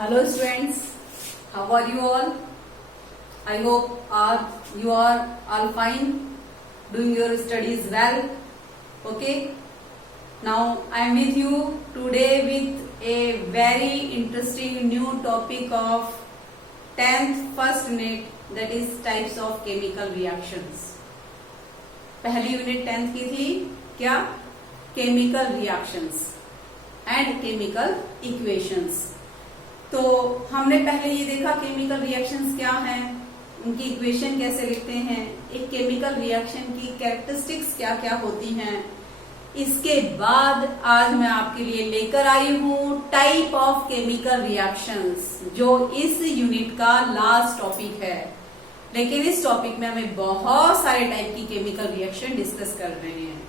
Hello students, how are you all? I hope you are all fine, doing your studies well. Okay, now I am with you today with a very interesting new topic of 10th first unit, that is types of chemical reactions. पहली unit 10th की थी क्या? Chemical reactions and chemical equations. तो हमने पहले ये देखा chemical reactions क्या हैं, उनकी इक्वेशन कैसे लिखते हैं, एक केमिकल रिएक्शन की कैरेक्टरिस्टिक्स क्या क्या होती हैं। इसके बाद आज मैं आपके लिए लेकर आई हूँ टाइप ऑफ केमिकल रिएक्शंस, जो इस यूनिट का लास्ट टॉपिक है। लेकिन इस टॉपिक में हमें बहुत सारे टाइप की केमिकल रिएक्शन डिस्कस कर रहे हैं।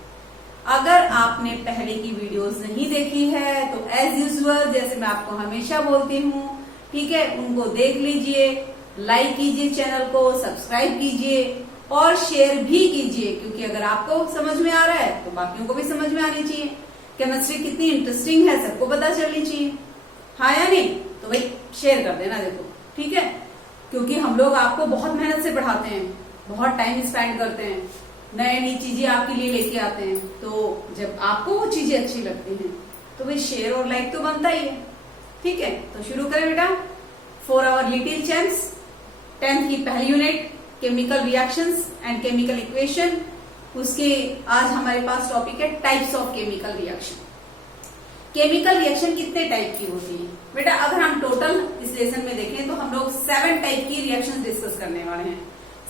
अगर आपने पहले की वीडियोस नहीं देखी है तो एज यूजुअल, जैसे मैं आपको हमेशा बोलती हूँ, ठीक है, उनको देख लीजिए, लाइक कीजिए, चैनल को सब्सक्राइब कीजिए और शेयर भी कीजिए, क्योंकि अगर आपको समझ में आ रहा है तो बाकियों को भी समझ में आनी चाहिए। केमिस्ट्री कितनी इंटरेस्टिंग है सबको पता चलनी चाहिए, हाँ या नहीं? तो भाई शेयर कर देना, देखो, ठीक है, क्योंकि हम लोग आपको बहुत मेहनत से पढ़ाते हैं, बहुत टाइम स्पेंड करते हैं, नई नई चीजें आपके लिए लेके आते हैं। तो जब आपको वो चीजें अच्छी लगती हैं तो भाई शेयर और लाइक तो बनता ही है, ठीक है। तो शुरू करें बेटा, for our little champs 10th की पहली unit chemical reactions and chemical equation. उसके आज हमारे पास टॉपिक है types of chemical reaction. Chemical reaction कितने टाइप की होती है बेटा? अगर हम टोटल इस लेसन में देखें तो हम लोग 7 टाइप की रिएक्शन डिस्कस करने वाले हैं।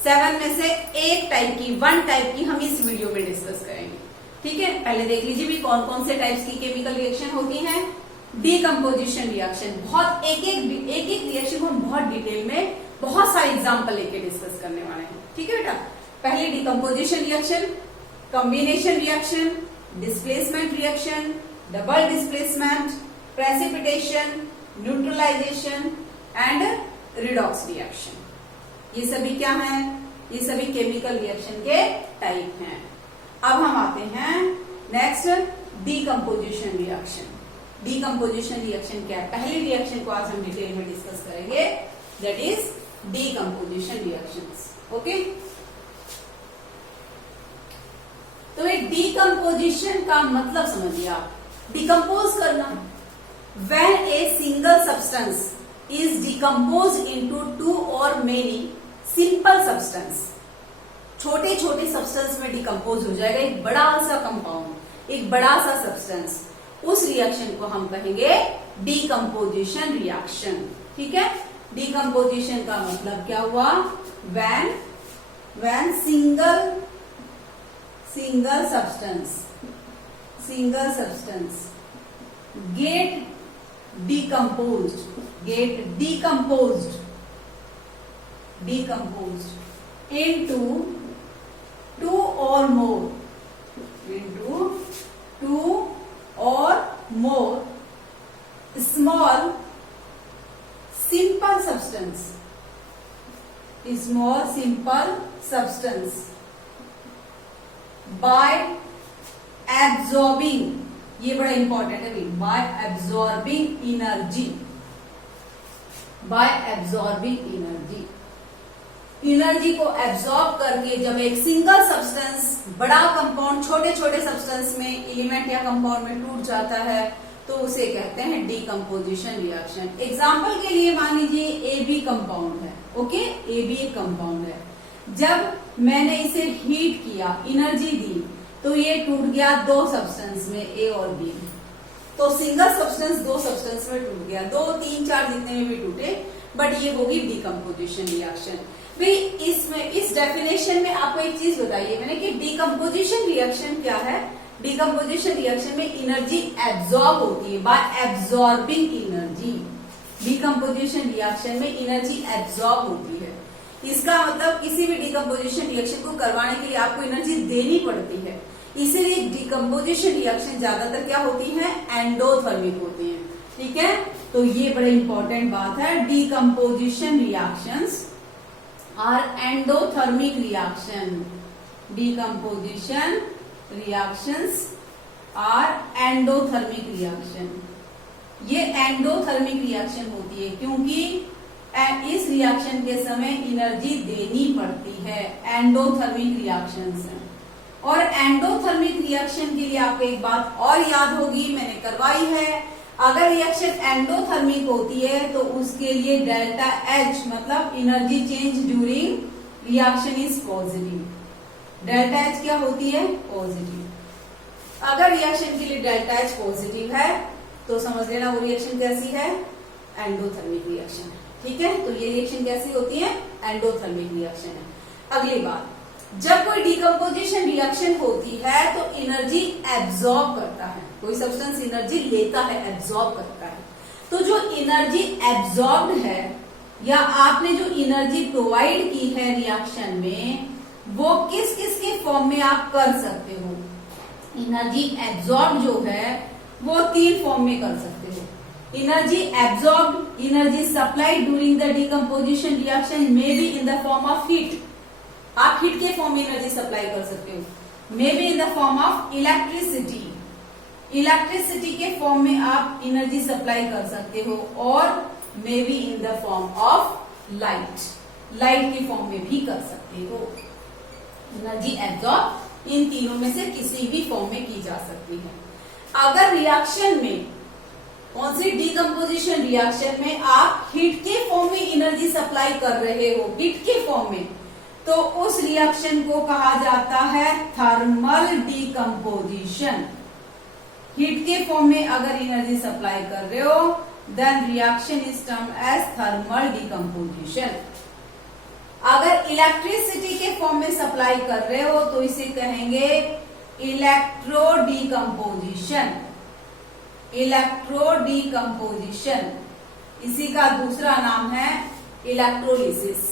7 में से एक टाइप की, 1 टाइप की हम इस वीडियो में डिस्कस करेंगे, ठीक है। पहले देख लीजिए भी कौन कौन से टाइप्स की केमिकल रिएक्शन होती हैं। डीकम्पोजिशन रिएक्शन, बहुत एक एक रिएक्शन को हम बहुत डिटेल में बहुत सारे एग्जाम्पल लेके डिस्कस करने वाले हैं, ठीक है बेटा। पहले decomposition reaction, combination reaction, displacement reaction, double displacement, precipitation, neutralisation and redox reaction. ये सभी क्या हैं? ये सभी केमिकल रिएक्शन के टाइप हैं। अब हम आते हैं next, decomposition reaction. Decomposition reaction क्या है? पहली रिएक्शन को आज हम डिटेल में डिस्कस करेंगे, that is decomposition reactions. Okay, तो एक डीकम्पोजिशन का मतलब समझिए आप, डिकम्पोज करना। When a single substance is decomposed into 2 or many simple substance, छोटे छोटे सब्सटेंस में डिकम्पोज हो जाएगा एक बड़ा सा कंपाउंड, एक बड़ा सा सब्सटेंस, उस रिएक्शन को हम कहेंगे डीकम्पोजिशन रिएक्शन, ठीक है। डीकम्पोजिशन का मतलब क्या हुआ? when single substance get decomposed into 2 or more small simple substance by absorbing, ये बड़ा इंपॉर्टेंट है, by absorbing energy, एनर्जी को एब्जॉर्ब करके जब एक सिंगल सब्सटेंस बड़ा कंपाउंड छोटे छोटे सब्सटेंस में, एलिमेंट या कंपाउंड में टूट जाता है तो उसे कहते हैं डीकम्पोजिशन रिएक्शन। एग्जांपल के लिए मान लीजिए AB कंपाउंड है, ओके, AB एक कंपाउंड है। जब मैंने इसे हीट किया, एनर्जी दी, तो ये टूट गया 2 सब्सटेंस में, A और B। तो सिंगल सब्सटेंस 2 सब्सटेंस में टूट गया, 2, 3, 4 जितने में भी टूटे, बट ये होगी डीकम्पोजिशन रिएक्शन। भाई इसमें इस डेफिनेशन में आपको एक चीज बताइए मैंने कि डीकम्पोजिशन रिएक्शन क्या है। डीकम्पोजिशन रिएक्शन में एनर्जी एब्जॉर्ब होती है bye absorbing energy. Decomposition reaction में एनर्जी एब्जॉर्ब होती है। इसका मतलब किसी भी डीकम्पोजिशन रिएक्शन को करवाने के लिए आपको एनर्जी देनी पड़ती है, इसीलिए डीकम्पोजिशन रिएक्शन ज्यादातर क्या होती है? एंडोथर्मिक होती है, ठीक है। तो ये बड़ी इंपॉर्टेंट बात है, decomposition reactions are endothermic reaction. Decomposition reactions are endothermic reaction. ये एंडोथर्मिक रिएक्शन होती है, क्योंकि इस रिएक्शन के समय एनर्जी देनी पड़ती है। एंडोथर्मिक रिएक्शंस हैं। और एंडोथर्मिक रिएक्शन के लिए आपको एक बात और याद होगी, मैंने करवाई है। अगर रिएक्शन एंडोथर्मिक होती है तो उसके लिए डेल्टा एच मतलब energy change during reaction is positive. Delta H क्या होती है? पॉजिटिव। अगर रिएक्शन के लिए डेल्टा एच पॉजिटिव है तो समझ लेना वो रिएक्शन कैसी है? एंडोथर्मिक रिएक्शन है। ठीक है, तो ये रिएक्शन कैसी होती है? एंडोथर्मिक रिएक्शन है। अगली बात, जब कोई डिकम्पोजिशन रिएक्शन होती है तो एनर्जी एब्जॉर्ब करता है। कोई सब्सटेंस एनर्जी लेता है, एब्जॉर्ब करता है। तो जो एनर्जी एब्जॉर्ब्ड है या आपने जो एनर्जी प्रोवाइड की है रिएक्शन में, वो किस किस के फॉर्म में आप कर सकते हो? एनर्जी एब्जॉर्ब जो है वो 3 फॉर्म में कर सकते हो। Energy absorb, energy supplied during the decomposition reaction may be in the form of heat. आप हीट के फॉर्म में एनर्जी सप्लाई कर सकते हो। May be in the form of electricity, electricity के फॉर्म में आप एनर्जी सप्लाई कर सकते हो। और may be in the form of light, light के फॉर्म में भी कर सकते हो। एनर्जी एब्जॉर्ब इन तीनों में से किसी भी फॉर्म में की जा सकती है। अगर रिएक्शन में, कौन सी डिकम्पोजिशन रिएक्शन में आप हीट के फॉर्म में एनर्जी सप्लाई कर रहे हो, हीट के फॉर्म में, तो उस रिएक्शन को कहा जाता है थर्मल डिकम्पोजिशन। हीट के फॉर्म में अगर एनर्जी सप्लाई कर रहे हो then reaction is termed as thermal decomposition. अगर इलेक्ट्रिसिटी के फॉर्म में सप्लाई कर रहे हो तो इसे कहेंगे इलेक्ट्रो डिकम्पोजिशन। इलेक्ट्रो डिकम्पोजिशन, इसी का दूसरा नाम है इलेक्ट्रोलिसिस।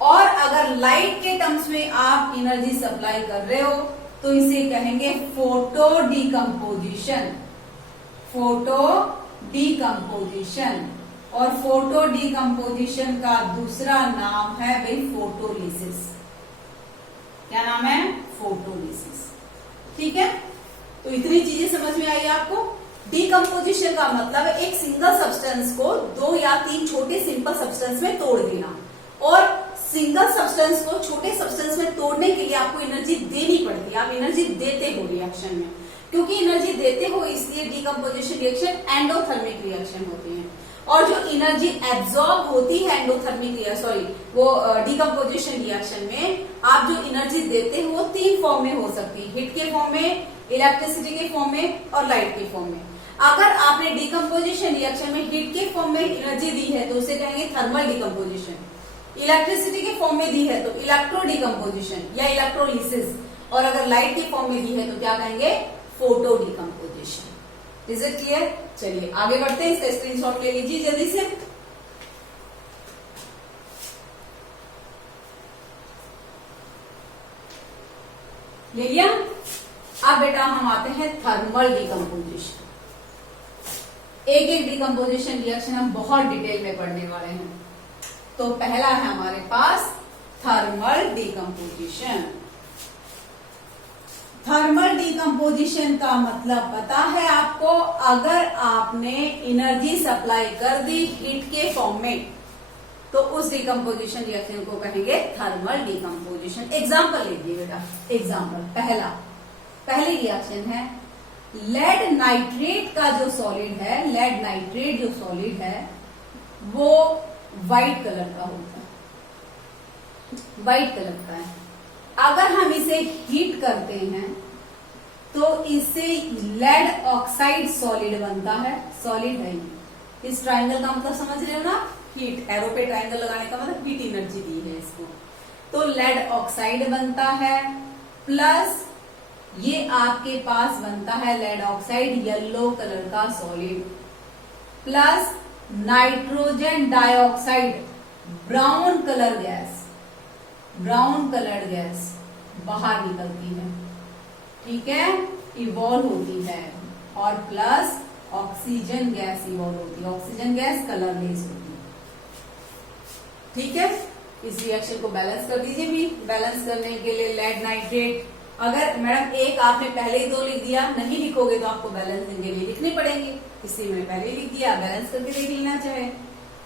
और अगर लाइट के टर्म्स में आप एनर्जी सप्लाई कर रहे हो तो इसे कहेंगे फोटो डिकम्पोजिशन। फोटो डिकम्पोजिशन, और फोटो डिकम्पोजिशन का दूसरा नाम है भाई फोटोलिसिस। क्या नाम है? फोटोलिसिस। ठीक है, तो इतनी चीजें समझ में आई आपको। डिकम्पोजिशन का मतलब है एक सिंगल सब्सटेंस को 2 या 3 छोटे सिंपल सब्सटेंस में तोड़ देना। और सिंगल सब्सटेंस को छोटे सब्सटेंस में तोड़ने के लिए आपको एनर्जी देनी पड़ती है। आप एनर्जी देते हो रिएक्शन में, क्योंकि एनर्जी देते हो इसलिए डिकम्पोजिशन रिएक्शन एंडोथर्मिक रिएक्शन होती है। और जो एनर्जी एब्जॉर्ब होती है डिकम्पोजिशन रिएक्शन में, आप जो एनर्जी देते हो वो 3 फॉर्म में हो सकती है। हीट के फॉर्म में, इलेक्ट्रिसिटी के फॉर्म में और लाइट के फॉर्म में। अगर आपने डिकम्पोजिशन रिएक्शन में हीट के फॉर्म में एनर्जी दी है तो उसे कहेंगे थर्मल डिकम्पोजिशन। इलेक्ट्रिसिटी के फॉर्म में दी है तो इलेक्ट्रो डिकम्पोजिशन या इलेक्ट्रोलिसिस। और अगर लाइट के फॉर्म में दी है तो क्या कहेंगे? Photo decomposition. Is it clear? चलिए आगे बढ़ते हैं। इसका स्क्रीनशॉट ले लीजिए जल्दी से। ले लिया? अब बेटा हम आते हैं थर्मल डिकम्पोजिशन। एक एक डिकम्पोजिशन रिएक्शन हम बहुत डिटेल में पढ़ने वाले हैं। तो पहला है हमारे पास थर्मल डिकम्पोजिशन। थर्मल डिकम्पोजिशन का मतलब पता है आपको? अगर आपने एनर्जी सप्लाई कर दी हीट के फॉर्म में तो उस डिकम्पोजिशन रिएक्शन को कहेंगे थर्मल डिकम्पोजिशन। एग्जाम्पल लीजिए बेटा। एग्जाम्पल पहली रिएक्शन है लेड नाइट्रेट का जो सॉलिड है, लेड नाइट्रेट जो सॉलिड है वो व्हाइट कलर का होता है, व्हाइट कलर का है। अगर हम इसे हीट करते हैं तो इससे लेड ऑक्साइड सॉलिड बनता है। सॉलिड है ये। इस ट्राइंगल का मतलब समझ रहे हो ना? हीट, एरो पे ट्राइंगल लगाने का मतलब हीट एनर्जी दी है इसको। तो लेड ऑक्साइड बनता है, प्लस ये आपके पास बनता है लेड ऑक्साइड येलो कलर का solid, plus nitrogen dioxide brown colour gas, brown coloured gas बाहर निकलती है। ठीक है, इवॉल्व होती है। और प्लस ऑक्सीजन गैस इवॉल्व होती है। ऑक्सीजन गैस कलरलेस होती है। ठीक है, इस रिएक्शन को बैलेंस कर दीजिए भी। बैलेंस करने के लिए लेड नाइट्रेट अगर मैडम एक आपने पहले ही 2 लिख दिया, नहीं लिखोगे तो आपको बैलेंस इनके लिए लिखने पड़ेंगे, इसलिए मैंने पहले ही लिख दिया, बैलेंस करके देख लेना चाहे।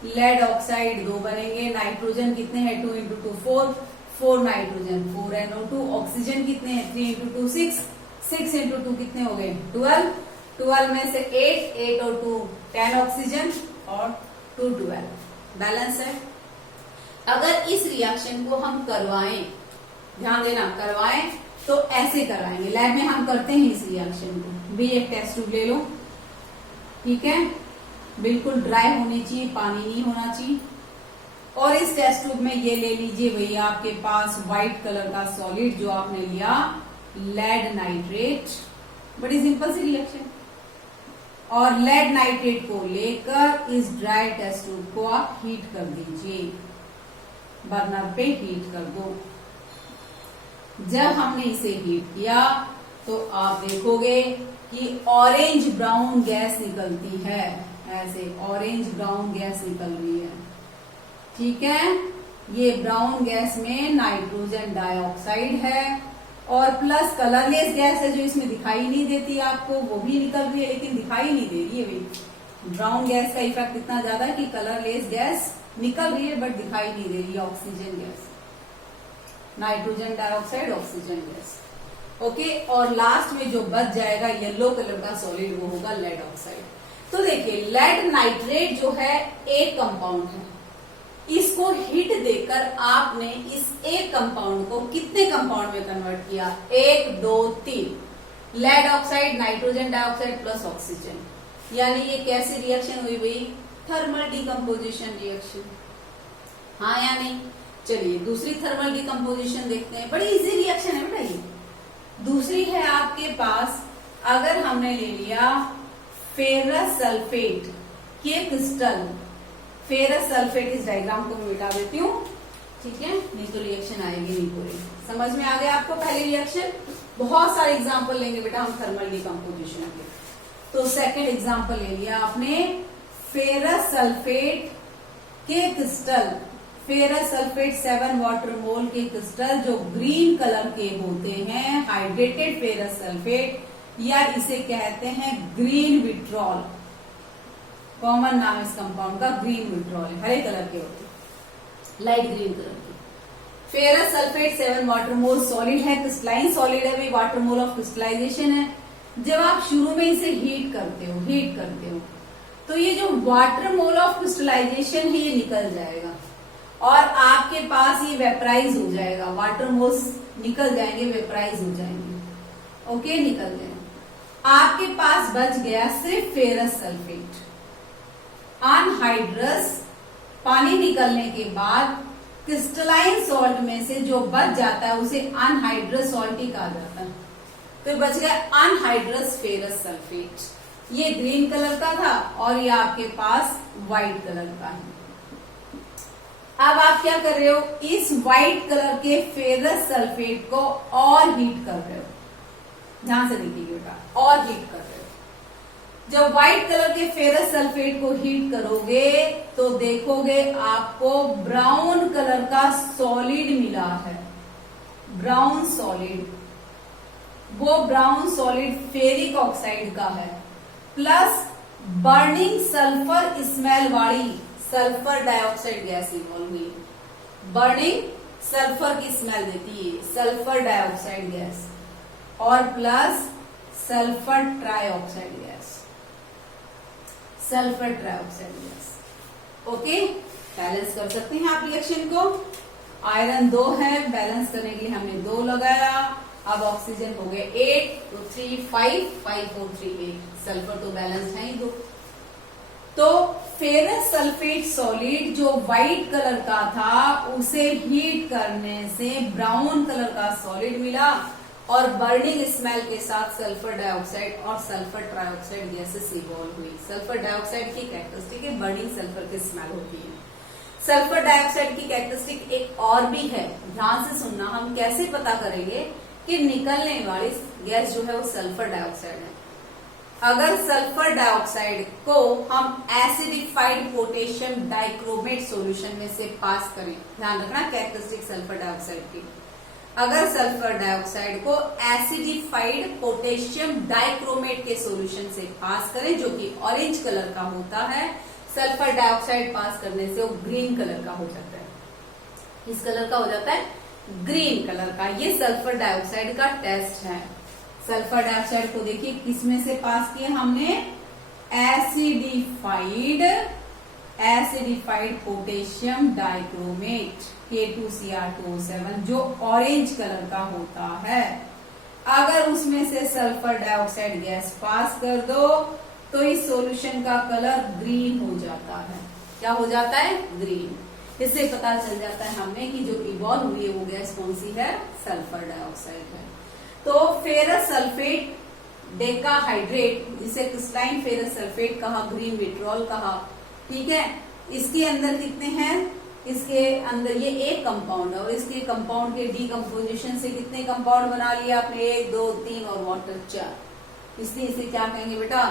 लेड ऑक्साइड 2 बनेंगे, नाइट्रोजन कितने हैं 2 इंटू 2 4, 4 नाइट्रोजन 4 NO2, ऑक्सीजन कितने हैं 3 इंटू 2 6, 6 इंटू 2 कितने हो गए 12, 12 में से 8 और 2 10 ऑक्सीजन और 2 12, बैलेंस है। अगर इस रिएक्शन को हम करवाएं, ध्यान देना करवाएं तो ऐसे कराएंगे, लैब में हम करते हैं इस रिएक्शन को भी। एक टेस्ट ट्यूब ले लो, ठीक है, बिल्कुल ड्राई होनी चाहिए, पानी नहीं होना चाहिए। और इस टेस्ट ट्यूब में ये ले लीजिए भैया आपके पास व्हाइट कलर का सॉलिड जो आपने लिया लेड नाइट्रेट, बड़ी सिंपल सी रिएक्शन। और लेड नाइट्रेट को लेकर इस ड्राई टेस्ट ट्यूब को आप हीट कर दीजिए, बर्नर पे हीट कर दो। जब हमने इसे हीट किया तो आप देखोगे कि ऑरेंज ब्राउन गैस निकलती है, ऐसे ऑरेंज ब्राउन गैस निकल रही है, ठीक है। ये ब्राउन गैस में नाइट्रोजन डाइऑक्साइड है और प्लस कलरलेस गैस है जो इसमें दिखाई नहीं देती आपको, वो भी निकल रही है लेकिन दिखाई नहीं दे रही है भाई। ब्राउन गैस का इफेक्ट इतना ज्यादा है कि कलरलेस गैस निकल रही है बट दिखाई नहीं दे रही है, oxygen gas, nitrogen dioxide oxygen gas, okay. और लास्ट में जो बच जाएगा येलो कलर का सॉलिड वो होगा लेड ऑक्साइड। तो देखिए लेड नाइट्रेट जो है एक कंपाउंड है, इसको हीट देकर आपने इस एक कंपाउंड को कितने कंपाउंड में कन्वर्ट किया 1 2 3, lead oxide nitrogen dioxide plus oxygen, यानी ये कैसी रिएक्शन हुई भाई, थर्मल डिकम्पोजिशन रिएक्शन, हाँ या नहीं। चलिए दूसरी थर्मल डिकम्पोजिशन देखते हैं, बड़ी इजी रिएक्शन है बेटा ये। दूसरी है आपके पास, अगर हमने ले लिया फेरस सल्फेट के क्रिस्टल, फेरस सल्फेट, इस डायग्राम को मैं मिटा देती हूँ, ठीक है, नहीं तो रिएक्शन आएगी नहीं पूरी। समझ में आ गया आपको पहले रिएक्शन? बहुत सारे एग्जांपल लेंगे बेटा हम थर्मल डिकम्पोजिशन के। तो सेकंड एग्जांपल ले लिया आपने फेरस सल्फेट के क्रिस्टल, फेरस सल्फेट 7 वाटर मोल के क्रिस्टल जो ग्रीन कलर के होते हैं, हाइड्रेटेड फेरस सल्फेट, या इसे कहते हैं ग्रीन विट्रॉल, कॉमन नाम इस कंपाउंड का ग्रीन विट्रॉल है, हरे कलर के होते हैं, लाइट ग्रीन कलर के। फेरस सल्फेट 7 वाटर मोल सॉलिड है, क्रिस्टलाइन सॉलिड है, भी वाटर मोल ऑफ क्रिस्टलाइजेशन है। जब आप शुरू में इसे हीट करते हो तो ये जो वाटर मोल ऑफ क्रिस्टलाइजेशन है ये निकल जाएगा और आपके पास ये वेपराइज हो जाएगा, वाटर मोल्स निकल जाएंगे, वेपराइज हो जाएंगे, ओके, निकल जाएंगे। आपके पास बच गया सिर्फ फेरस सल्फेट, अनहाइड्रस, पानी निकलने के बाद क्रिस्टलाइन सॉल्ट में से जो बच जाता है उसे अनहाइड्रस सॉल्ट ही कहा जाता है। तो बच गया अनहाइड्रस फेरस सल्फेट, ये ग्रीन कलर का था और ये आपके पास व्हाइट कलर का है। अब आप क्या कर रहे हो, इस व्हाइट कलर के फेरस सल्फेट को और हीट कर रहे हो, ध्यान से देखिए बेटा, और हीट कर रहे हो। जब व्हाइट कलर के फेरस सल्फेट को हीट करोगे तो देखोगे आपको ब्राउन कलर का सॉलिड मिला है, ब्राउन सॉलिड। वो ब्राउन सॉलिड फेरिक ऑक्साइड का है, प्लस बर्निंग सल्फर स्मेल वाली सल्फर डाइऑक्साइड गैस इन्वॉल्व हुई, बर्निंग सल्फर की स्मेल देती है सल्फर डाइऑक्साइड गैस, और plus sulphur trioxide gas, sulphur trioxide gas, okay. Balance कर सकते हैं आप रिएक्शन को, आयरन 2 है, बैलेंस करने के लिए हमने 2 लगाया, अब ऑक्सीजन हो गए 8, तो 3 5 5 4 3 8, सल्फर तो बैलेंस है ही 2। तो फेरस सल्फेट सॉलिड जो व्हाइट कलर का था उसे हीट करने से ब्राउन कलर का सॉलिड मिला और बर्निंग स्मेल के साथ सल्फर डाइऑक्साइड और सल्फर ट्राइऑक्साइड गैसेस इवॉल्व हुई। सल्फर डाइऑक्साइड की कैरेक्टरिस्टिक है बर्निंग सल्फर की स्मेल होती है। सल्फर डाइऑक्साइड की कैरेक्टरिस्टिक एक और भी है, ध्यान से सुनना, हम कैसे पता करेंगे कि निकलने वाली गैस जो है वो सल्फर डाइऑक्साइड है। अगर सल्फर डाइऑक्साइड को हम एसिडिफाइड पोटेशियम डाइक्रोमेट सॉल्यूशन में से पास करें, ध्यान रखना कैरेक्टरिस्टिक सल्फर डाइऑक्साइड की, अगर सल्फर डाइऑक्साइड को एसिडिफाइड पोटेशियम डाइक्रोमेट के सॉल्यूशन से पास करें, जो कि ऑरेंज कलर का होता है, सल्फर डाइऑक्साइड पास करने से वो ग्रीन कलर का हो जाता है। किस कलर का हो जाता है? ग्रीन कलर का। ये सल्फर डाइऑक्साइड का टेस्ट है। सल्फर डाइऑक्साइड को देखिए किस में से पास किया हमने, एसिडिफाइड पोटेशियम डाइक्रोमेट K2Cr2O7 जो ऑरेंज कलर का होता है। अगर उसमें से सल्फर डाइऑक्साइड गैस पास कर दो तो इस सॉल्यूशन का कलर ग्रीन हो जाता है। क्या हो जाता है? ग्रीन। इससे पता चल जाता है हमें कि जो इवॉल्व हुई है वो गैस कौन सी है? सल्फर डाइऑक्साइड है। तो फेरस सल्फेट डेकाहाइड्रेट, जिसे क्रिस्टलाइन फेरस सल्फेट कहा, ग्रीन विट्रॉल कहा, ठीक है। इसके अंदर कितने हैं? इसके अंदर ये एक कंपाउंड है और इसके कंपाउंड के डीकम्पोजिशन से कितने कंपाउंड बना लिया आपने? 1, 2, 3 और वाटर 4। इसलिए इसे क्या कहेंगे बेटा?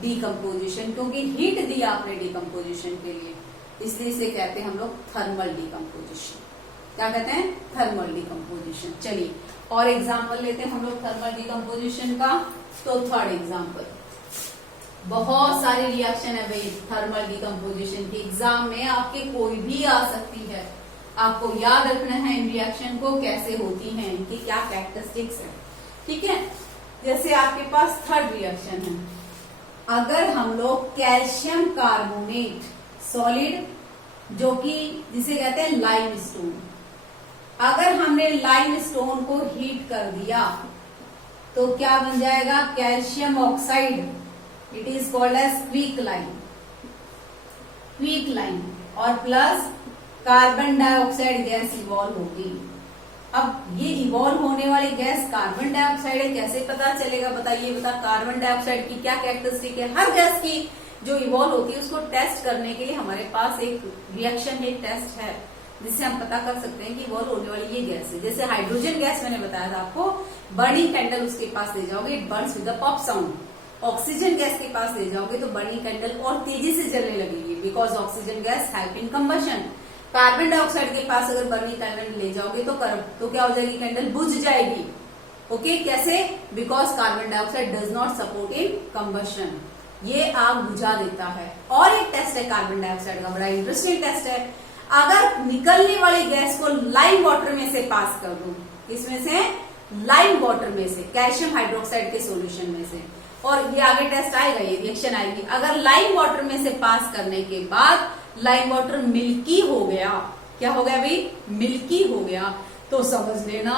डीकम्पोजिशन, क्योंकि हीट दिया आपने डीकम्पोजिशन के लिए, इसलिए इसे कहते हैं हम लोग थर्मल डीकम्पोजिशन। क्या कहते हैं? Thermal decomposition. चलिए और एग्जाम्पल लेते हैं हम लोग थर्मल डीकम्पोजिशन का। तो थर्ड एग्जाम्पल, बहुत सारे रिएक्शन है भाई थर्मल डीकम्पोजिशन की, एग्जाम में आपके कोई भी आ सकती है। आपको याद रखना है इन रिएक्शन को कैसे होती हैं, इनकी क्या कैरेक्टरिस्टिक्स है, ठीक है। जैसे आपके पास थर्ड रिएक्शन है, अगर हम लोग कैल्शियम कार्बोनेट सॉलिड, जो कि जिसे कहते हैं लाइम स्टोन, अगर हमने लाइम स्टोन को हीट कर दिया तो क्या बन जाएगा? Calcium oxide. It is called as quick lime और plus carbon dioxide gas evolve होगी। अब ये इवॉल्व होने वाली गैस कार्बन डाइऑक्साइड है, कैसे पता चलेगा? बताइए बता। कार्बन डाइऑक्साइड की क्या कैरेक्टरिस्टिक है? हर गैस की जो इवॉल्व होती है उसको टेस्ट करने के लिए हमारे पास एक रिएक्शन है, एक टेस्ट है, जिससे हम पता कर सकते हैं कि इवॉल्व होने वाली ये गैस है। जैसे हाइड्रोजन गैस मैंने बताया था आपको, बर्निंग कैंडल उसके पास ले जाओगे, it Burns with the pop sound. Oxygen gas के पास ले जाओगे तो बर्निंग कैंडल और तेजी से जलने लगेगी, because oxygen gas help in combustion. Carbon dioxide के पास अगर बर्निंग कैंडल ले जाओगे तो क्या हो जाएगी? कैंडल बुझ जाएगी। ओके, कैसे? Because carbon dioxide does not support in combustion, ये आग बुझा देता है। और एक टेस्ट है कार्बन डाइऑक्साइड का, बड़ा इंटरेस्टिंग टेस्ट है। अगर निकलने वाली गैस को लाइम वाटर में से पास कर दूं, इसमें से लाइम वाटर में से, कैल्शियम हाइड्रोक्साइड के सॉल्यूशन में से, और ये आगे टेस्ट आएगा, ये रिएक्शन आएगी। अगर लाइम वाटर में से पास करने के बाद लाइम वाटर मिल्की हो गया, क्या हो गया भाई? मिल्की हो गया, तो समझ लेना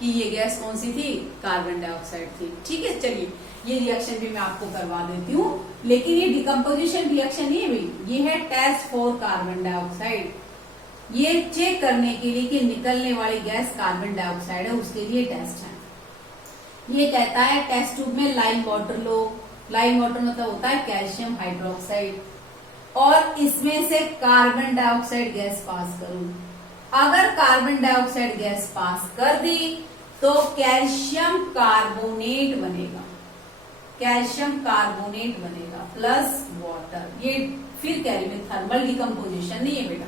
कि ये गैस कौन सी थी? कार्बन डाइऑक्साइड थी। ठीक है, चलिए ये रिएक्शन भी मैं आपको करवा देती हूँ, लेकिन ये डिकम्पोजिशन रिएक्शन नहीं है भाई, ये है टेस्ट फॉर कार्बन डाइऑक्साइड। ये चेक करने के लिए कि निकलने वाली गैस कार्बन डाइऑक्साइड है, उसके लिए टेस्ट है। ये कहता है टेस्ट ट्यूब में लाइम वाटर लो, लाइम वाटर मतलब होता है कैल्शियम हाइड्रोक्साइड, और इसमें से कार्बन डाइऑक्साइड गैस पास करूं। अगर कार्बन डाइऑक्साइड गैस पास कर दी तो कैल्शियम कार्बोनेट बनेगा, कैल्शियम कार्बोनेट बनेगा प्लस वाटर। ये फिर कह रही हूं थर्मल डिकम्पोजिशन नहीं है बेटा,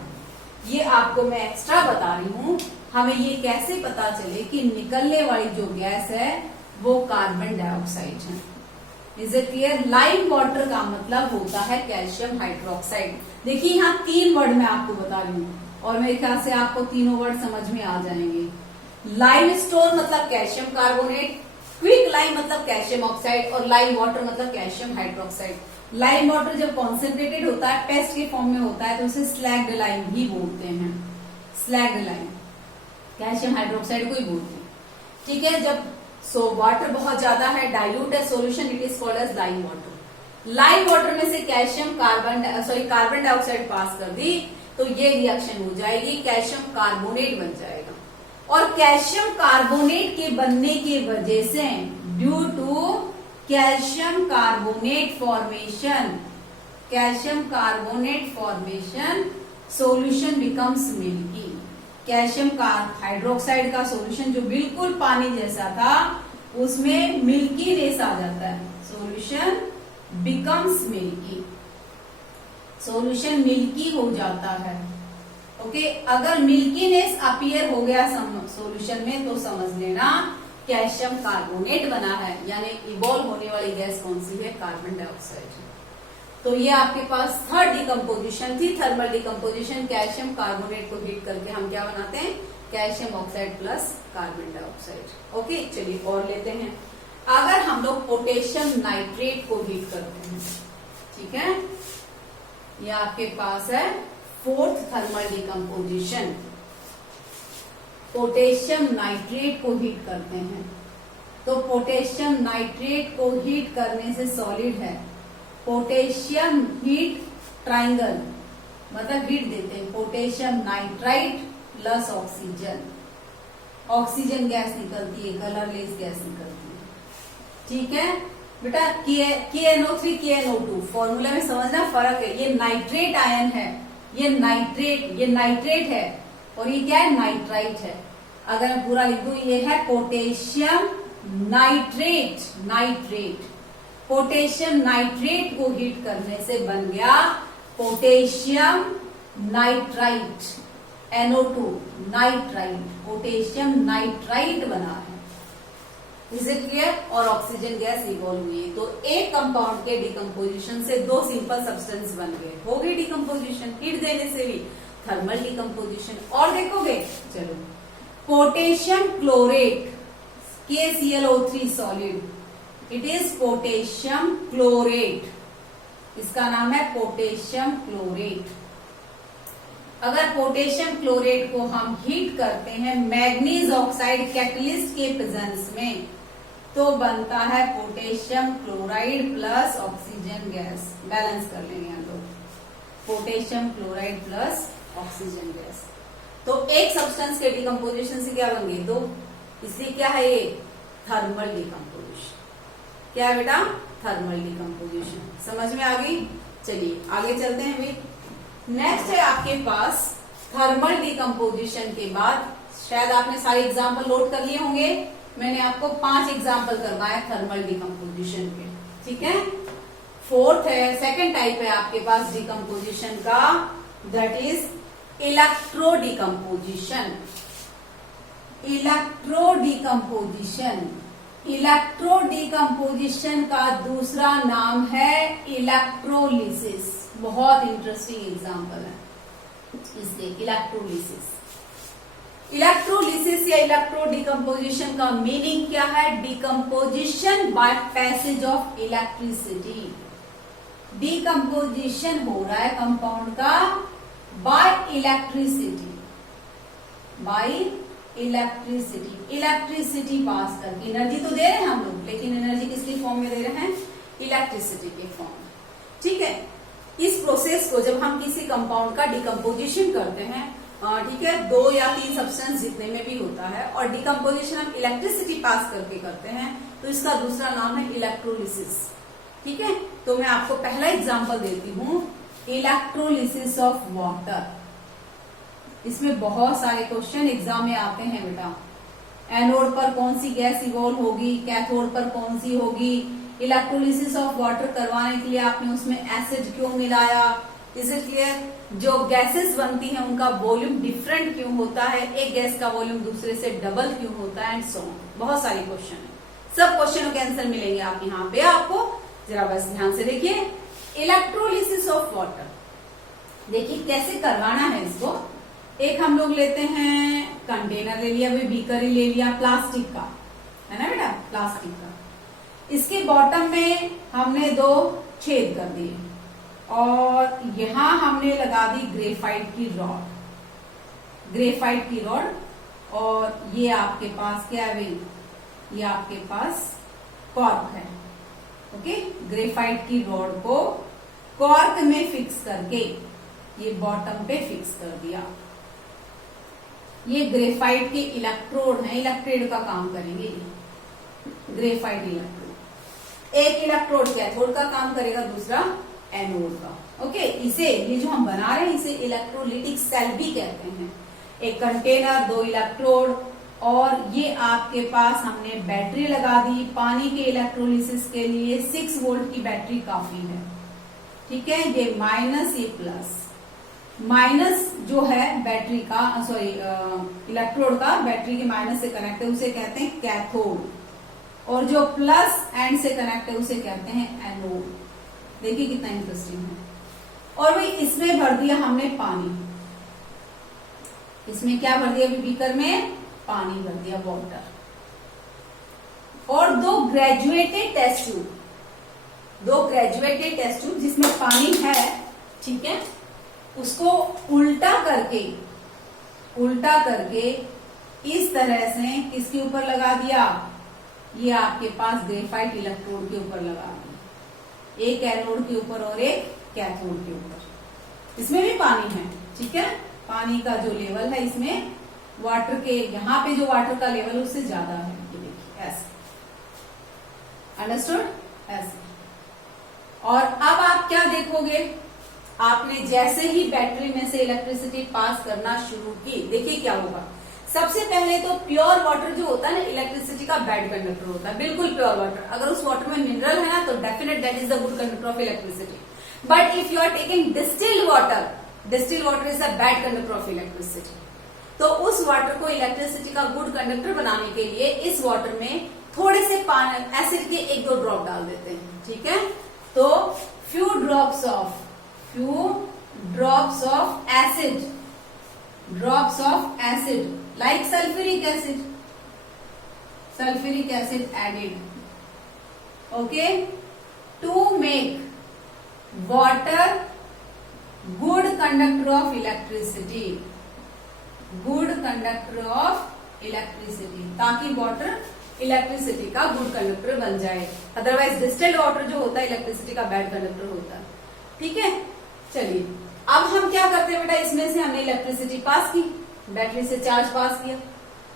ये आपको मैं एक्स्ट्रा बता रही हूं। हमें ये कैसे पता चले कि निकलने वाली जो गैस है वो कार्बन डाइऑक्साइड है। Is it clear? Lime water का मतलब होता है कैल्शियम हाइड्रोक्साइड। देखिए यहाँ 3 वर्ड मैं आपको बता रही हूँ और मेरे ख्याल से आपको तीनों वर्ड समझ में आ जाएंगे। लाइम स्टोन मतलब कैल्शियम कार्बोनेट, क्विक लाइम मतलब कैल्शियम ऑक्साइड, और लाइम वाटर मतलब कैल्शियम हाइड्रोक्साइड। लाइम वाटर जब कॉन्सेंट्रेटेड होता है, पेस्ट के फॉर्म में होता है, तो उसे स्लैग्ड लाइम भी बोलते हैं। स्लैग्ड लाइम कैल्शियम हाइड्रोक्साइड को ही बोलते हैं। ठीक है, जब वाटर बहुत ज्यादा है, डाइल्यूट है solution, it is called as lime water. Lime water में से कैल्शियम कार्बन डाइऑक्साइड पास कर दी तो ये रिएक्शन हो जाएगी, कैल्शियम कार्बोनेट बन जाएगा। और कैल्शियम कार्बोनेट के बनने की वजह से, due to calcium carbonate formation, calcium carbonate formation, solution becomes milky. Calcium hydroxide का सोल्यूशन जो बिल्कुल पानी जैसा था उसमें मिल्कीनेस आ जाता है, solution becomes milky, solution milky हो जाता है। ओके, अगर मिल्कीनेस अपीयर हो गया सॉल्यूशन में तो समझ लेना कैल्शियम कार्बोनेट बना है, यानी इवॉल्व होने वाली गैस कौन सी है, कार्बन डाइऑक्साइड। तो ये आपके पास थर्ड डिकम्पोजिशन थी, थर्मल डिकम्पोजिशन। कैल्शियम कार्बोनेट को हीट करके हम क्या बनाते हैं, calcium oxide plus carbon dioxide. Okay, चलिए और लेते हैं। अगर हम लोग पोटेशियम नाइट्रेट को हीट करते हैं, ठीक है, ये आपके पास है fourth thermal decomposition. Potassium nitrate को हीट करते हैं, तो पोटेशियम नाइट्रेट को हीट करने से सॉलिड है, पोटेशियम हीट ट्राइंगल, मतलब हीट देते हैं, potassium nitrite plus oxygen, oxygen gas निकलती है, कलरलेस गैस निकलती है। ठीक है बेटा, KNO3 KNO2 फॉर्मूला में समझना फर्क है, ये नाइट्रेट आयन है, ये नाइट्रेट है, और ये क्या है, नाइट्राइट है। अगर मैं पूरा लिख दूं, ये है पोटेशियम नाइट्रेट। पोटेशियम नाइट्रेट को हीट करने से बन गया potassium nitrite, NO2 nitrite, potassium nitrite बना है। Is it clear? और ऑक्सीजन गैस इवॉल्व हुई है, तो एक कंपाउंड के डिकम्पोजिशन से दो सिंपल सब्सटेंस बन गए, हो गई डिकम्पोजिशन, हीट देने से भी थर्मल डिकम्पोजिशन। और देखोगे, चलो, potassium chlorate KClO3 solid, it is potassium chlorate, इसका नाम है पोटेशियम क्लोरेट। अगर पोटेशियम क्लोरेट को हम हीट करते हैं मैग्नीज ऑक्साइड कैटलिस्ट के प्रेजेंस में, तो बनता है potassium chloride plus oxygen gas. Balance कर लेंगे हम लोग, potassium chloride plus oxygen gas. तो एक सब्सटेंस के डिकम्पोजिशन से क्या बन गए, दो, इसलिए क्या है ये, थर्मल डिकम्पोजिशन। क्या है बेटा, थर्मल डिकम्पोजिशन। समझ में आ गई? चलिए आगे चलते हैं भाई। नेक्स्ट है आपके पास थर्मल डिकम्पोजिशन के बाद, शायद आपने सारे एग्जाम्पल नोट कर लिए होंगे, मैंने आपको 5 एग्जाम्पल करवाए थर्मल डिकम्पोजिशन के, ठीक है। फोर्थ है, सेकंड टाइप है आपके पास डिकम्पोजिशन का, that is electro decomposition. Electro decomposition का दूसरा नाम है इलेक्ट्रोलिसिस। बहुत इंटरेस्टिंग एग्जाम्पल है इसके, इलेक्ट्रोलिसिस। इलेक्ट्रोलिसिस या इलेक्ट्रो डिकम्पोजिशन का मीनिंग क्या है, decomposition by passage of electricity. Decomposition हो रहा है कंपाउंड का बाय इलेक्ट्रिसिटी, इलेक्ट्रिसिटी पास करके। एनर्जी तो दे रहे हैं हम लोग, लेकिन एनर्जी किसके फॉर्म में दे रहे हैं, इलेक्ट्रिसिटी के फॉर्म में, ठीक है। इस प्रोसेस को जब हम किसी कंपाउंड का डिकम्पोजिशन करते हैं, ठीक है, 2 या 3 सब्सटेंस जितने में भी होता है, और डिकम्पोजिशन हम इलेक्ट्रिसिटी पास करके करते हैं, तो इसका दूसरा नाम है इलेक्ट्रोलिसिस, ठीक है। तो मैं आपको पहला एग्जांपल देती हूँ, इलेक्ट्रोलिसिस ऑफ वाटर। इसमें बहुत सारे क्वेश्चन एग्जाम में आते हैं बेटा। एनोड पर कौन सी गैस इवॉल्व होगी, कैथोड पर कौन सी होगी। इलेक्ट्रोलिसिस ऑफ वाटर करवाने के लिए आपने उसमें एसिड क्यों मिलाया, इज इट क्लियर। जो गैसेस बनती हैं उनका वॉल्यूम डिफरेंट क्यों होता है, एक गैस का वॉल्यूम दूसरे से डबल क्यों होता है, एंड सो ऑन। बहुत सारे क्वेश्चन है, सब क्वेश्चनों के आंसर मिलेंगे आप यहाँ पे। आपको जरा बस ध्यान से देखिए, इलेक्ट्रोलिसिस ऑफ वाटर देखिए कैसे करवाना है इसको। एक हम लोग लेते हैं कंटेनर ले लिया, बीकर ले लिया प्लास्टिक का, है ना बेटा, प्लास्टिक का। इसके बॉटम में हमने 2 छेद कर दिए, और यहां हमने लगा दी ग्रेफाइट की रॉड, और ये आपके पास क्या है भाई, ये आपके पास कॉर्क है, ओके। ग्रेफाइट की रॉड को कॉर्क में फिक्स करके ये बॉटम पे फिक्स कर दिया। ये ग्रेफाइट के इलेक्ट्रोड है, इलेक्ट्रोड का काम करेंगे ये ग्रेफाइट इलेक्ट्रोड। एक इलेक्ट्रोड कैथोड का काम करेगा, दूसरा एनोड का, ओके। इसे, ये जो हम बना रहे हैं, इसे इलेक्ट्रोलिटिक सेल भी कहते हैं। एक कंटेनर, 2 इलेक्ट्रोड, और ये आपके पास हमने बैटरी लगा दी। पानी के इलेक्ट्रोलिसिस के लिए 6 वोल्ट की बैटरी काफी है, ठीक है। ये माइनस, ये प्लस, माइनस जो है बैटरी का, सॉरी इलेक्ट्रोड का बैटरी के माइनस से कनेक्ट है उसे कहते हैं कैथोड, और जो प्लस एंड से कनेक्ट है उसे कहते हैं एनोड। देखिए कितना इंटरेस्टिंग है। और भाई इसमें भर दिया हमने पानी, इसमें क्या भर दिया बीकर में, पानी भर दिया, वाटर। और दो ग्रेजुएटेड टेस्ट ट्यूब जिसमें पानी है, ठीक है, उसको उल्टा करके इस तरह से किसके ऊपर लगा दिया, ये आपके पास ग्रेफाइट इलेक्ट्रोड के ऊपर लगा दिया, एक एनोड के ऊपर और एक कैथोड के ऊपर। इसमें भी पानी है, ठीक है, पानी का जो लेवल है इसमें वाटर के, यहां पे जो वाटर का लेवल उससे ज्यादा है, ये देखिए ऐसे, अंडरस्टूड, ऐसे। और अब आप क्या देखोगे, आपने जैसे ही बैटरी में से इलेक्ट्रिसिटी पास करना शुरू की, देखिए क्या होगा। सबसे पहले तो प्योर वाटर जो होता है ना, इलेक्ट्रिसिटी का बैड कंडक्टर होता है, बिल्कुल प्योर वाटर। अगर उस वाटर में मिनरल है ना तो definite that is the good conductor of electricity. But if you are taking distilled water is the bad conductor of electricity. तो उस वाटर को इलेक्ट्रिसिटी का गुड कंडक्टर बनाने के लिए इस वाटर में थोड़े से एसिड के 1-2 ड्रॉप डाल देते हैं, ठीक है। तो few drops of acid like sulfuric acid added, okay, to make water good conductor of electricity, ताकि वाटर इलेक्ट्रिसिटी का गुड कंडक्टर बन जाए। अदरवाइज डिस्टिल्ड वाटर जो होता है इलेक्ट्रिसिटी का बैड कंडक्टर होता है, ठीक है। चलिए अब हम क्या करते हैं बेटा, इसमें से हमने इलेक्ट्रिसिटी पास की, बैटरी से चार्ज पास किया।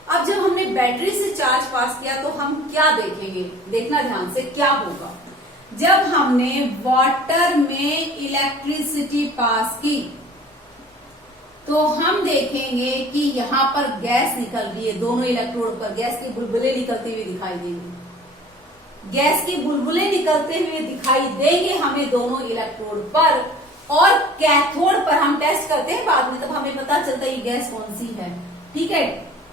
अब जब हमने बैटरी से चार्ज पास किया तो हम क्या देखेंगे, देखना ध्यान से क्या होगा। जब हमने वाटर में इलेक्ट्रिसिटी पास की तो हम देखेंगे कि यहां पर गैस निकल रही है, दोनों इलेक्ट्रोड पर गैस के बुलबुले निकलते हुए दिखाई देंगे। गैस के बुलबुले निकलते हुए दिखाई देंगे हमें दोनों इलेक्ट्रोड पर, और कैथोड पर हम टेस्ट करते हैं बाद में, तब हमें पता चलता है ये गैस कौन सी है, ठीक है।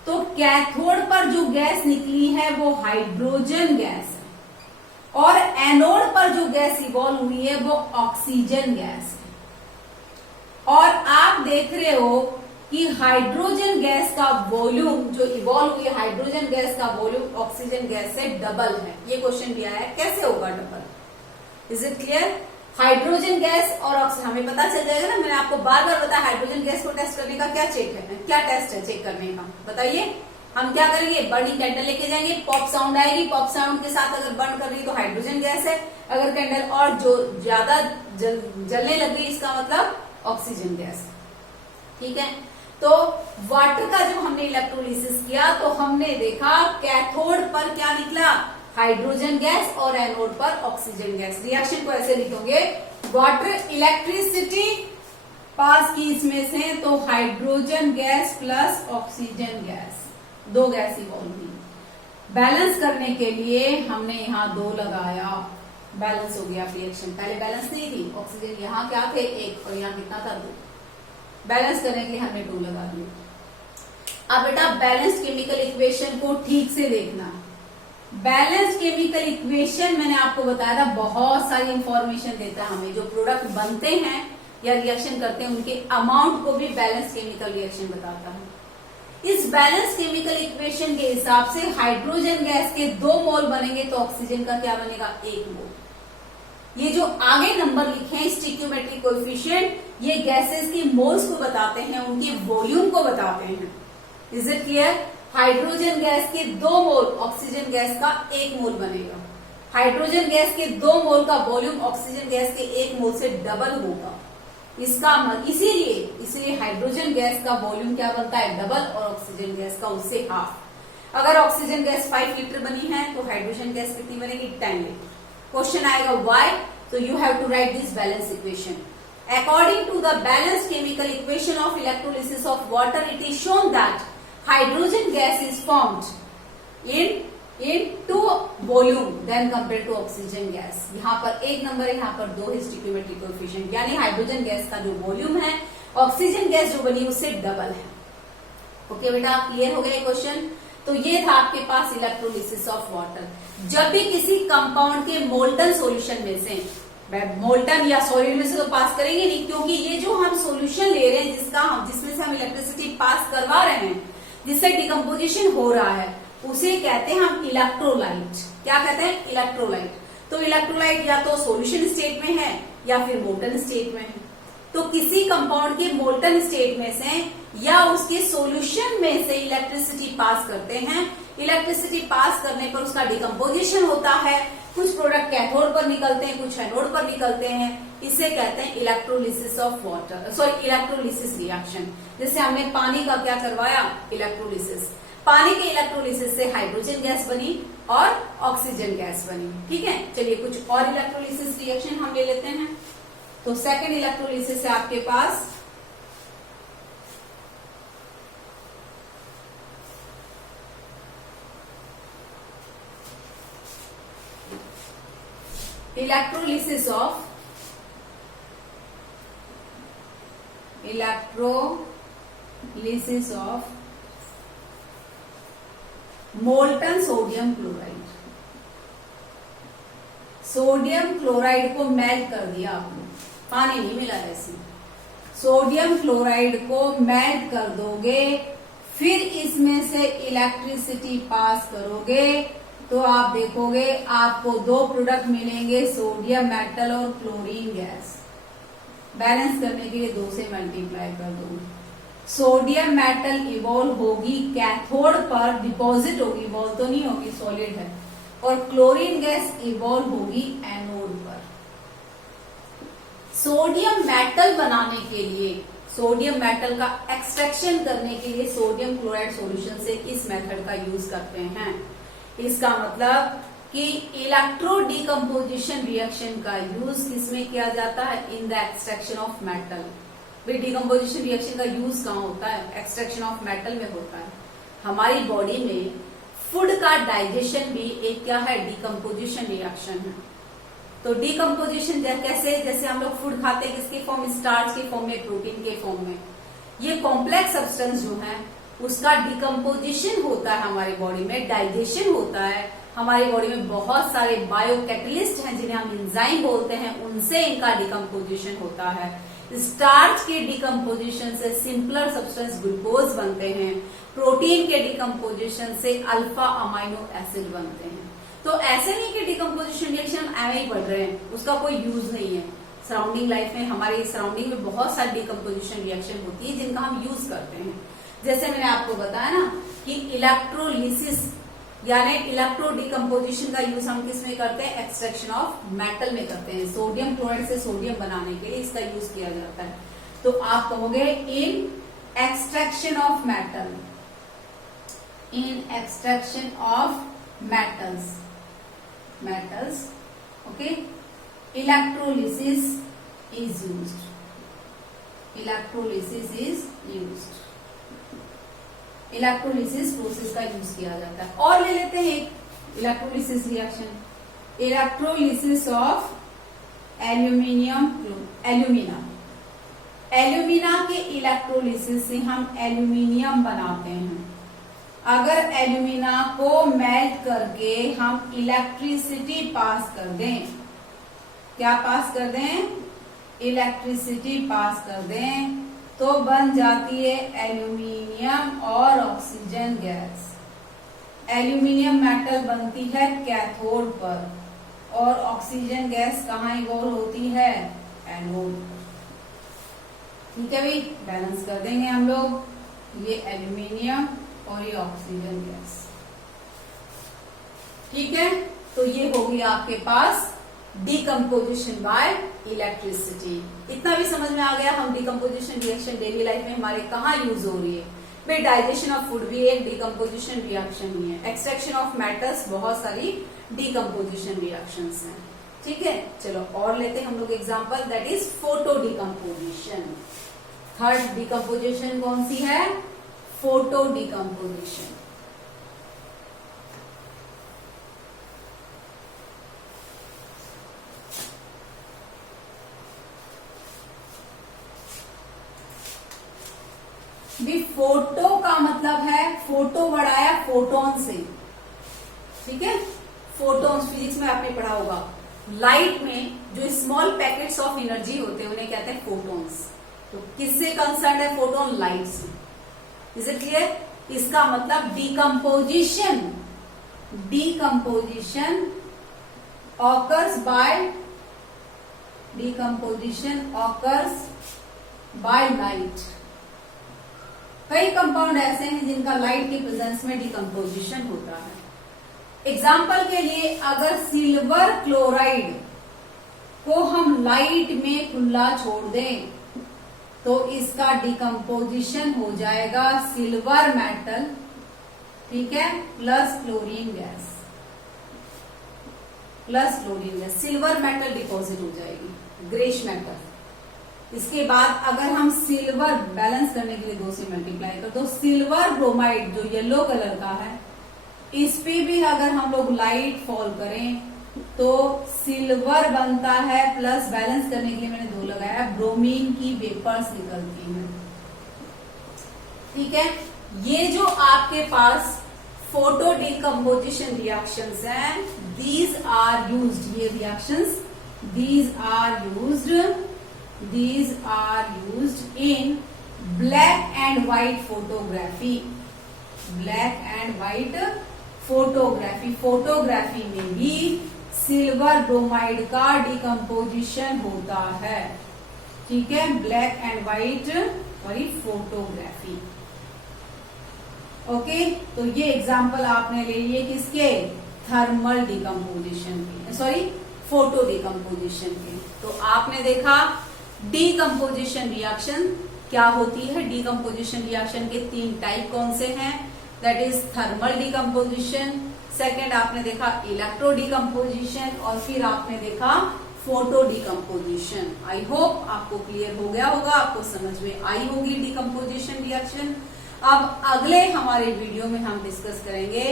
तो कैथोड पर जो गैस निकली है वो हाइड्रोजन गैस है, और एनोड पर जो गैस इवॉल्व हुई है वो ऑक्सीजन गैस है। और आप देख रहे हो कि हाइड्रोजन गैस का वॉल्यूम जो इवॉल्व हुई है, हाइड्रोजन गैस का वॉल्यूम ऑक्सीजन गैस से डबल है। ये क्वेश्चन भी आया है, कैसे होगा double, is it clear. Hydrogen gas और ऑक्सीजन हमें पता चल जाएगा ना, मैंने आपको बार बार बताया हाइड्रोजन गैस को टेस्ट करने का क्या चेक है, क्या टेस्ट है चेक करने का, बताइए। हम क्या करेंगे, बर्निंग कैंडल लेके जाएंगे, पॉप साउंड आएगी, पॉप साउंड के साथ अगर बर्न कर रही है तो हाइड्रोजन गैस है, अगर कैंडल और जो ज्यादा जलने लग गई इसका मतलब ऑक्सीजन गैस, ठीक है। तो वाटर का जब हमने इलेक्ट्रोलिसिस किया तो हमने देखा कैथोड पर क्या निकला, हाइड्रोजन गैस, और एनोड पर ऑक्सीजन गैस। रिएक्शन को ऐसे लिखोगे, वाटर इलेक्ट्रिसिटी पास की इसमें से तो hydrogen gas plus oxygen gas, 2 gas evolve हुई। बैलेंस करने के लिए हमने यहाँ 2 लगाया, बैलेंस हो गया रिएक्शन। पहले बैलेंस नहीं थी, ऑक्सीजन यहाँ क्या थे 1 और यहाँ कितना था 2, बैलेंस करने के लिए हमने 2 लगा दिए। अब बेटा बैलेंस्ड केमिकल इक्वेशन को ठीक से देखना। बैलेंस्ड केमिकल इक्वेशन मैंने आपको बताया था बहुत सारी इंफॉर्मेशन देता है हमें, जो प्रोडक्ट बनते हैं या रिएक्शन करते हैं उनके अमाउंट को भी बैलेंस्ड केमिकल रिएक्शन बताता है। इस बैलेंस केमिकल इक्वेशन के हिसाब से हाइड्रोजन गैस के 2 मोल बनेंगे तो ऑक्सीजन का क्या बनेगा 1 मोल। ये जो आगे नंबर लिखे हैं स्टिक्योमेट्रिक कोएफिशिएंट, ये गैसेस की मोल्स को बताते हैं, उनकी वॉल्यूम को बताते हैं। Is it clear. Hydrogen gas के 2 मोल ऑक्सीजन गैस का 1 मोल बनेगा। हाइड्रोजन गैस के 2 मोल का वॉल्यूम ऑक्सीजन गैस के 1 मोल से डबल होगा। इसका इसीलिए हाइड्रोजन गैस का वॉल्यूम क्या बनता है डबल, और ऑक्सीजन गैस का उससे हाफ। अगर ऑक्सीजन गैस 5 लीटर बनी है तो हाइड्रोजन गैस कितनी बनेगी 10 लीटर। क्वेश्चन आएगा व्हाई, तो you have to write this balance equation. According to the balanced chemical equation of electrolysis of water, it is shown that hydrogen gas is formed in 2 volume than compared to oxygen gas. यहाँ पर 1 number है, यहाँ पर 2 है स्टिक्योमेट्रिक coefficient, यानी hydrogen gas का जो volume है ऑक्सीजन गैस जो बनी उससे डबल है। ओके बेटा, क्लियर हो गया क्वेश्चन। तो ये था आपके पास इलेक्ट्रोलिसिस ऑफ वाटर। जब भी किसी कंपाउंड के मोल्टन सॉल्यूशन में से, मोल्टन या सॉलिड में से तो पास करेंगे नहीं, क्योंकि ये जो हम सॉल्यूशन ले रहे हैं जिसमें से हम इलेक्ट्रिसिटी पास करवा रहे हैं, जिससे डिकम्पोजिशन हो रहा है, उसे कहते हैं हम इलेक्ट्रोलाइट। क्या कहते हैं? इलेक्ट्रोलाइट। तो इलेक्ट्रोलाइट या तो सॉल्यूशन स्टेट में है या फिर मोल्टन स्टेट में है। तो किसी कंपाउंड के मोल्टन स्टेट में से या उसके सॉल्यूशन में से इलेक्ट्रिसिटी पास करते हैं। इलेक्ट्रिसिटी पास करने पर उसका डिकम्पोजिशन होता है, कुछ प्रोडक्ट कैथोड पर निकलते हैं, कुछ एनोड पर निकलते हैं। इसे कहते हैं electrolysis of water, sorry electrolysis reaction. जैसे हमने पानी का क्या करवाया? इलेक्ट्रोलिसिस। पानी के इलेक्ट्रोलिसिस से हाइड्रोजन गैस बनी और ऑक्सीजन गैस बनी। ठीक है, चलिए कुछ और इलेक्ट्रोलिसिस रिएक्शन हम ले लेते हैं। तो सेकेंड इलेक्ट्रोलिसिस है आपके पास electrolysis of molten sodium chloride. Sodium chloride को मेल्ट कर दिया आपने, पानी नहीं मिला ऐसे, सोडियम क्लोराइड को मेल्ट कर दोगे, फिर इसमें से इलेक्ट्रिसिटी पास करोगे, तो आप देखोगे आपको दो प्रोडक्ट मिलेंगे, सोडियम मेटल और क्लोरीन गैस। बैलेंस करने के लिए 2 से मल्टीप्लाई कर दो। सोडियम मेटल इवॉल्व होगी कैथोड पर, डिपॉजिट होगी, इवॉल्व तो नहीं होगी, सॉलिड है, और क्लोरीन गैस इवॉल्व होगी एनोड पर। सोडियम मेटल बनाने के लिए, सोडियम मेटल का एक्सट्रैक्शन करने के लिए सोडियम क्लोराइड सॉल्यूशन से इस मेथड का यूज करते हैं। इसका मतलब कि इलेक्ट्रो डिकम्पोजिशन रिएक्शन का यूज किसमें किया जाता है? In the extraction of metal. भाई डिकम्पोजिशन रिएक्शन का यूज कहाँ होता है? एक्सट्रैक्शन ऑफ मेटल में होता है। हमारी बॉडी में फूड का डाइजेशन भी एक क्या है? डिकम्पोजिशन रिएक्शन है। तो डिकम्पोजिशन कैसे? जैसे हम लोग फूड खाते हैं किसके फॉर्म में? स्टार्च के फॉर्म में, प्रोटीन के फॉर्म में। ये कॉम्प्लेक्स सब्सटेंस जो है उसका डिकम्पोजिशन होता है हमारी बॉडी में, डाइजेशन होता है। हमारी बॉडी में बहुत सारे बायो कैटलिस्ट हैं जिन्हें हम एंजाइम बोलते हैं, उनसे इनका डिकम्पोजिशन होता है। स्टार्च के डिकम्पोजिशन से सिंपलर सब्सटेंस ग्लूकोज बनते हैं, प्रोटीन के डिकम्पोजिशन से अल्फा अमाइनो एसिड बनते हैं। तो ऐसे नहीं कि डिकम्पोजिशन रिएक्शन हम ऐसे ही पढ़ रहे हैं, उसका कोई यूज नहीं है। सराउंडिंग लाइफ में, हमारी सराउंडिंग में बहुत सारी डिकम्पोजिशन रिएक्शन होती है जिनका हम यूज करते हैं। जैसे मैंने आपको बताया ना कि इलेक्ट्रोलिसिस यानी इलेक्ट्रो डिकम्पोजिशन का यूज हम किस में करते हैं? एक्सट्रैक्शन ऑफ मेटल में करते हैं। सोडियम क्लोराइड से सोडियम बनाने के लिए इसका यूज किया जाता है। तो आप कहोगे in extraction of metal, in extraction of metals, okay, electrolysis is used, electrolysis is used, electrolysis process का यूज किया जाता है। और ले लेते हैं एक electrolysis reaction, electrolysis of alumina. Alumina के इलेक्ट्रोलिसिस से हम एल्यूमिनियम बनाते हैं। अगर एल्यूमिना को मेल्ट करके हम इलेक्ट्रिसिटी पास कर दें, क्या पास कर दें? इलेक्ट्रिसिटी पास कर दें, तो बन जाती है एल्यूमिनियम और ऑक्सीजन गैस। एल्यूमिनियम मेटल बनती है कैथोड पर और ऑक्सीजन गैस कहाँ इवॉल्व होती है? एनोड पर। ठीक है भाई, बैलेंस कर देंगे हम लोग, ये एल्यूमिनियम और ये ऑक्सीजन गैस। ठीक है, तो ये होगी आपके पास डिकम्पोजिशन बाय इलेक्ट्रिसिटी। इतना भी समझ में आ गया हम डिकम्पोजिशन रिएक्शन डेली लाइफ में हमारे कहाँ यूज हो रही है। भाई डाइजेशन ऑफ फूड भी एक डिकम्पोजिशन रिएक्शन ही है, एक्सट्रैक्शन ऑफ मेटल्स बहुत सारी डिकम्पोजिशन रिएक्शंस हैं। ठीक है, चलो और लेते हैं हम लोग example, that is photo decomposition. Third decomposition कौन सी है? Photo decomposition. भी फोटो का मतलब है, फोटो वर्ड आया फोटोन से, ठीक है। फोटोन्स फिजिक्स में आपने पढ़ा होगा, लाइट में जो स्मॉल पैकेट्स ऑफ एनर्जी होते हैं उन्हें कहते हैं फोटोन्स। तो किससे कंसर्न है फोटोन? लाइट से। Is it clear? इसका मतलब decomposition, decomposition occurs by light. कई कंपाउंड ऐसे हैं जिनका लाइट के प्रेजेंस में डिकम्पोजिशन होता है। एग्जाम्पल के लिए अगर सिल्वर क्लोराइड को हम लाइट में खुला छोड़ दें तो इसका डिकम्पोजिशन हो जाएगा सिल्वर मेटल, ठीक है, plus chlorine gas, silver metal deposit हो जाएगी, ग्रेश मेटल। इसके बाद अगर हम सिल्वर बैलेंस करने के लिए 2 से मल्टीप्लाई कर दो, सिल्वर ब्रोमाइड जो येलो कलर का है, इस पे भी अगर हम लोग लाइट फॉल करें तो सिल्वर बनता है, प्लस बैलेंस करने के लिए मैंने 2 लगाया, ब्रोमीन की वेपर्स निकलती हैं, ठीक है। ये जो आपके पास फोटो डिकम्पोजिशन रिएक्शंस हैं, दीज आर यूज्ड, ये reactions these are used in black and white photography, black and white photography. Photography में भी सिल्वर ब्रोमाइड का डिकम्पोजिशन होता है, ठीक है, black and white sorry photography. Okay, तो ये एग्जांपल आपने ले लिए किसके? थर्मल डिकम्पोजिशन के, सॉरी फोटो डिकम्पोजिशन के। तो आपने देखा डिकम्पोजिशन रिएक्शन क्या होती है। डिकम्पोजिशन रिएक्शन के 3 टाइप कौन से हैं? That is thermal decomposition, second आपने देखा इलेक्ट्रो डिकम्पोजिशन, और फिर आपने देखा फोटो डिकम्पोजिशन। आई होप आपको क्लियर हो गया होगा, आपको समझ में आई होगी डिकम्पोजिशन रिएक्शन। अब अगले हमारे वीडियो में हम डिस्कस करेंगे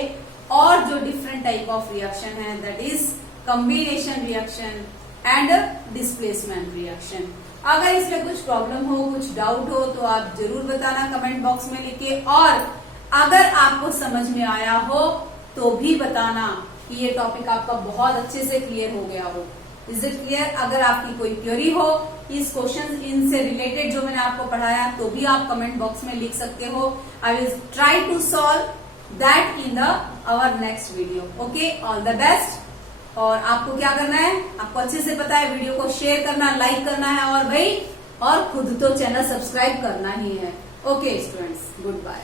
और जो डिफरेंट टाइप ऑफ रिएक्शन है, that is combination reaction and displacement reaction. अगर इसमें कुछ प्रॉब्लम हो, कुछ डाउट हो तो आप जरूर बताना कमेंट बॉक्स में लिखे, और अगर आपको समझ में आया हो तो भी बताना कि ये टॉपिक आपका बहुत अच्छे से क्लियर हो गया हो। Is it clear? अगर आपकी कोई क्वेरी हो इस क्वेश्चन इनसे रिलेटेड जो मैंने आपको पढ़ाया तो भी आप कमेंट बॉक्स में लिख सकते हो। I will try to solve that in our next video. Okay, all the best. और आपको क्या करना है, आपको अच्छे से पता है, वीडियो को शेयर करना, लाइक करना है, और भाई और खुद तो चैनल सब्सक्राइब करना ही है। Okay students, good bye.